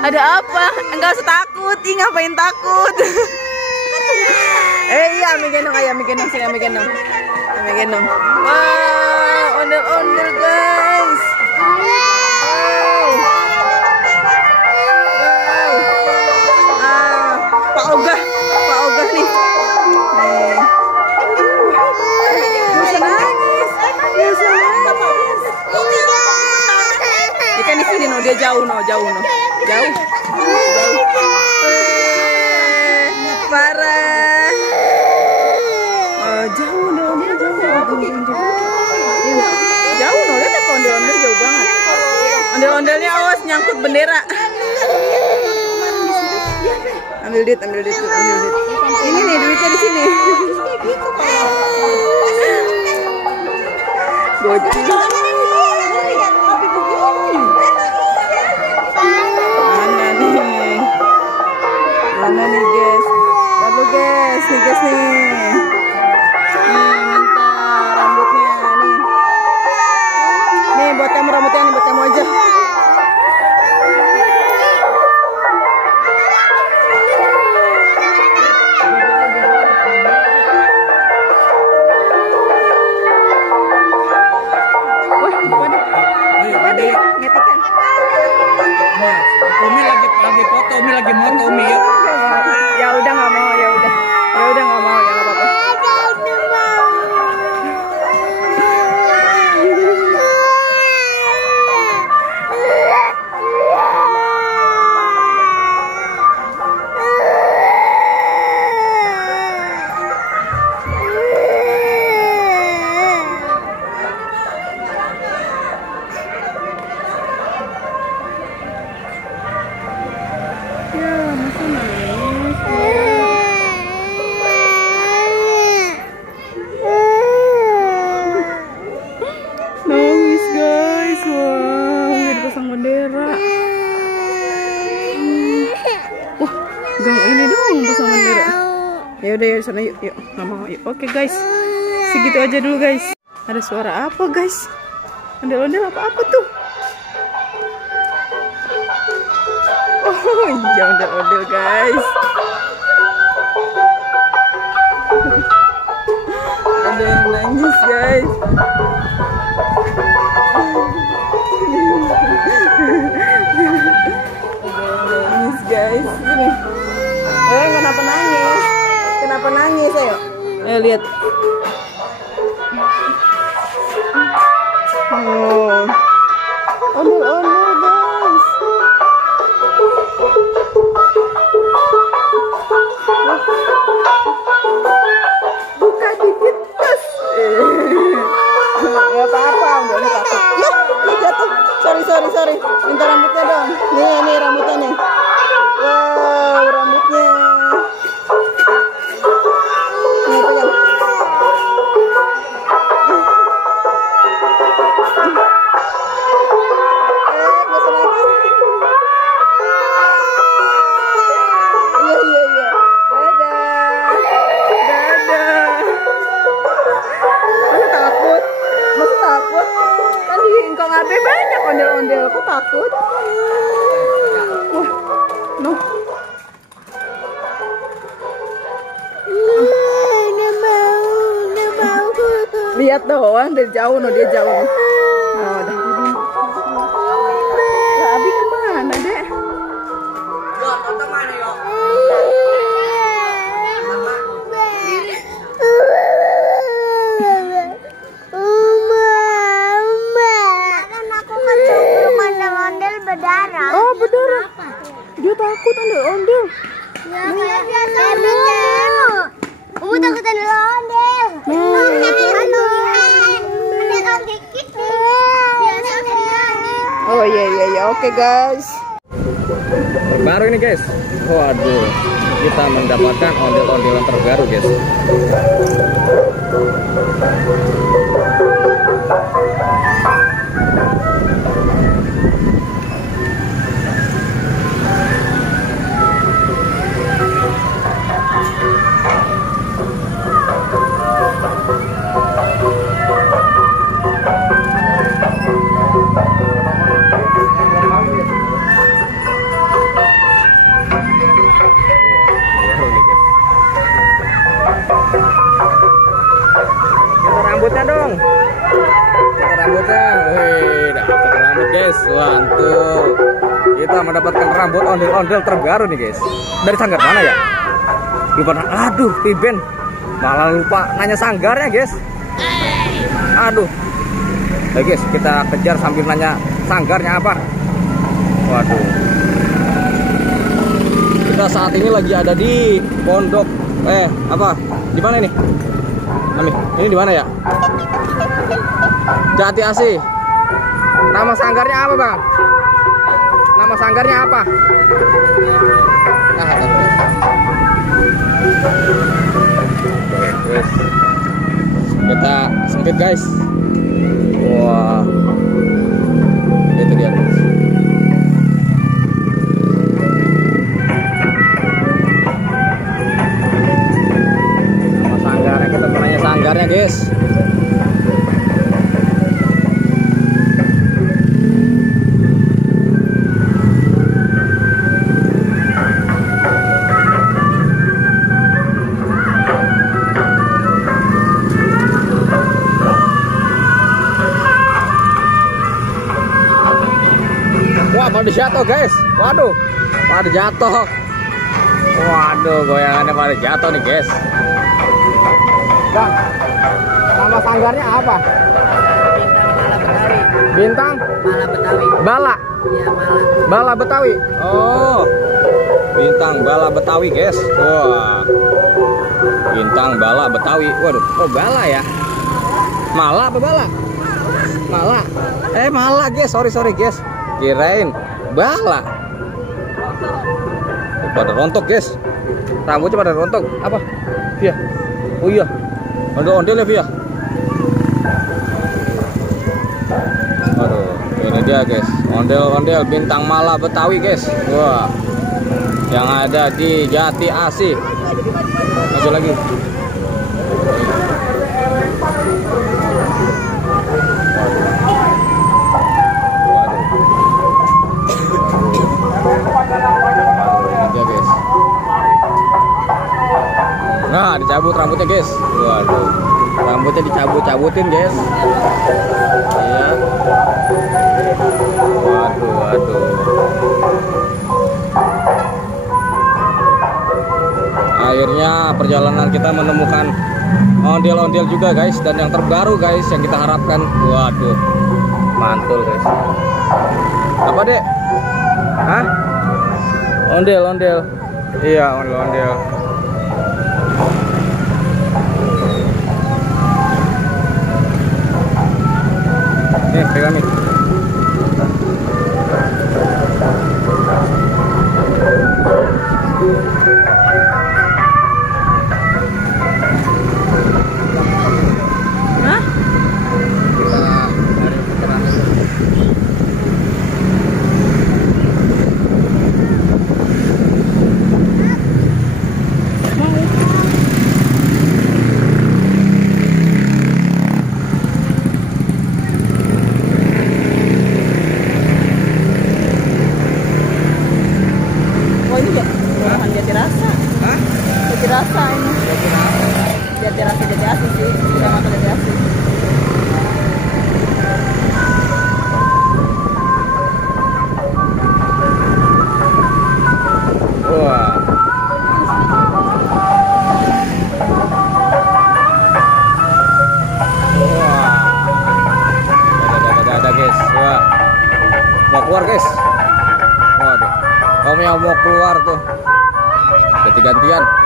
Ada apa? Enggak usah takut. Ih, ngapain takut? Iya, ambil gendong, ayo ambil gendong sini, ambil gendong. Ambil gendong. Wow, ondel-ondel guys. Pak Ogah nih. Bisa nangis. Ikan di sini no, dia jauh no. Jauh. Parah. Oh, jauh no, dia jauh. Jauh no, lihat apa ondel-ondel jauh banget. Ondel-ondelnya awas nyangkut bendera. Ambil duit. Ini nih duitnya di sini. Bocil. Mana nih guys? Lalu guys, nih. Minta rambutnya nih. Nih buat kamu rambutnya nih, buat kamu aja. Umi lagi foto, Umi lagi moto, Umi. Ya udah nggak mau, ya udah nggak mau, ya nggak apa-apa. Nangis guys, wow, udah dipasang bendera. Wah, gang ini dong pasang bendera. Ya udah ya sana yuk, nggak mau yuk. Oke guys, segitu aja dulu guys. Ada suara apa guys? Ondel-ondel apa tuh? Oh iya, ondel-ondel guys. Ada yang nangis guys. Nangis guys. Sini. Kenapa nangis? Ayo. Ayo lihat. Oh. Ondel-ondel guys. Buka dikit tes. Gak apa-apa, udah takut. Ya jatuh. Sorry. Minta rambutnya dong. Nih rambutnya nih. Wow, rambutnya. Nih pegang. Gak usah nangis. Iya. Dadah. Masa takut? Kan di Ingkong Abe banyak ondel-ondel. Kok takut? Wah, no. Lihat doang dari jauh, no, dia jauh. Nah, udah. Lah, Abi kemana, Dek? Berdarah. Oh, berdarah. Dia takut ondel-ondel. Kamu takut ondel-ondel. Oh iya. Oke guys. Baru ini guys. Waduh, kita mendapatkan ondel-ondelan terbaru guys. kita mendapatkan rambut ondel-ondel terbaru nih guys. Dari sanggar mana ya? Lupa. Aduh, Piben malah lupa nanya sanggarnya guys. Aduh. Nah guys, kita kejar sambil nanya sanggarnya apa. Waduh. Kita saat ini lagi ada di pondok apa? Di mana ini? Ini di mana ya? Jati Asih. Nama sanggarnya apa, Bang? Nama sanggarnya apa? Nah, kita sempit guys. Wah, itu dia. Nama sanggarnya, kita menanya sanggarnya guys. Pada jatuh guys, waduh, pada jatuh, waduh, goyangannya pada jatuh nih guys. Bang, nama sanggarnya apa? Bintang Bala Betawi. Bala? Iya, Bala. Bala Betawi. Oh, Bintang Bala Betawi guys. Wah, Bintang Bala Betawi. Waduh, oh Bala ya? Mala apa Bala? Mala. Mala guys, sorry guys. Kirain Bala. Pada rontok guys, rambutnya pada rontok. Apa? Via. Oh iya, ondel-ondel ya Via. Aduh, ini dia guys, ondel-ondel Bintang Mala Betawi guys. Wah, yang ada di Jati Asih. Maju lagi. Nah, dicabut rambutnya guys. Waduh, rambutnya dicabut-cabutin guys. Iya. Waduh. Akhirnya perjalanan kita menemukan ondel-ondel juga guys, dan yang terbaru guys yang kita harapkan. Waduh, mantul guys. Apa dek? Hah? Ondel-ondel. Iya, ondel-ondel. Nih, pegang nih. Hah? Rasa ini. Jati Asih sih, sama Jati Asih. Wah. Ada guys. Wah. Mau keluar guys. Waduh. Kamu yang mau keluar tuh. Ganti-gantian.